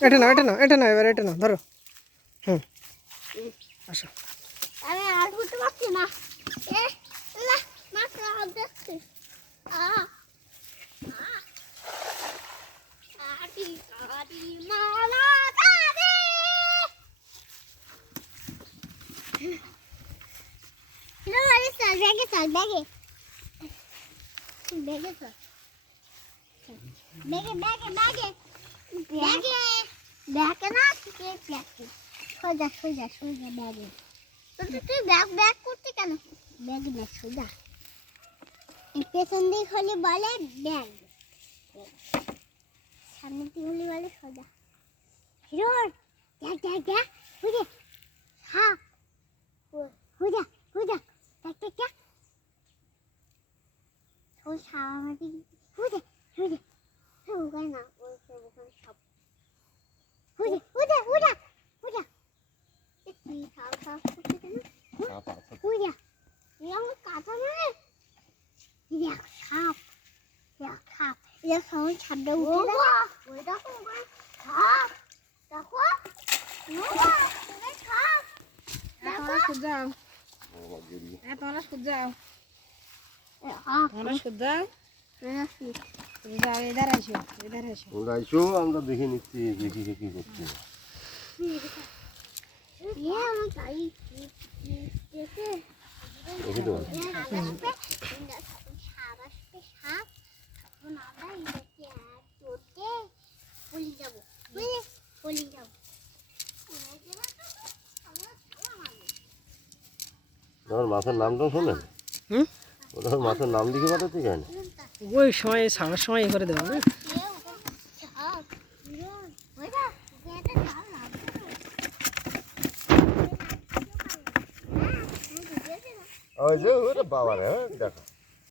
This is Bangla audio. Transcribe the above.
এটা নাও এবার এটা নাও ধরো আসো আমি আর উঠতে পারছি না না মাছ দেখছি আটি আটি মালা দাদে লো আরে চল ব্যাগে চল ব্যাগে ব্যাগে চল ব্যাগে ব্যাগে ব্যাগে ব্যাগে ব্যাগে না কে ব্যাগে সোজা সোজা সোজা ব্যাগে তো তুই ব্যাগ ব্যাগ করতে কেন ব্যাগ না সোজা পেছন দিক হলে বলে ব্যাগ সামনে দিক হলে বলে সোজা হিরোর দেখ দেখ দেখ বুঝে হ্যাঁ বুঝা বুঝা দেখ দেখ দেখ ও সামনে বুঝে বুঝে ওখানে না ওখানে সব বুঝে বুঝা বুঝা বুঝা তুই খাও খাও করতে কেন বুঝা এরকম কাঁচা নয় দেখ সাপ দেখ সাপ এটা সবাই ছাপটা উঠে ওই দেখো ওখানে সাপ দেখো ওখানে সাপ তোমরা সুজাও তোমরা সুজাও তোমরা সুজাও इधर आइसो আমরা দেখে নিচ্ছি দেখি কি করছে ये हम ताई कैसे দেখি তো সাবাস पे সাপ তখন আমরা এটাকে এক তোড়তে পলি যাব পলি যাব তোমার মাছের নামটা শোনেন ওটা মাছের নাম লিখে পাঠাতে কেন ওই সময় সামনের সময় করে দেবো না ওই যে ওটা বাবা রে দেখো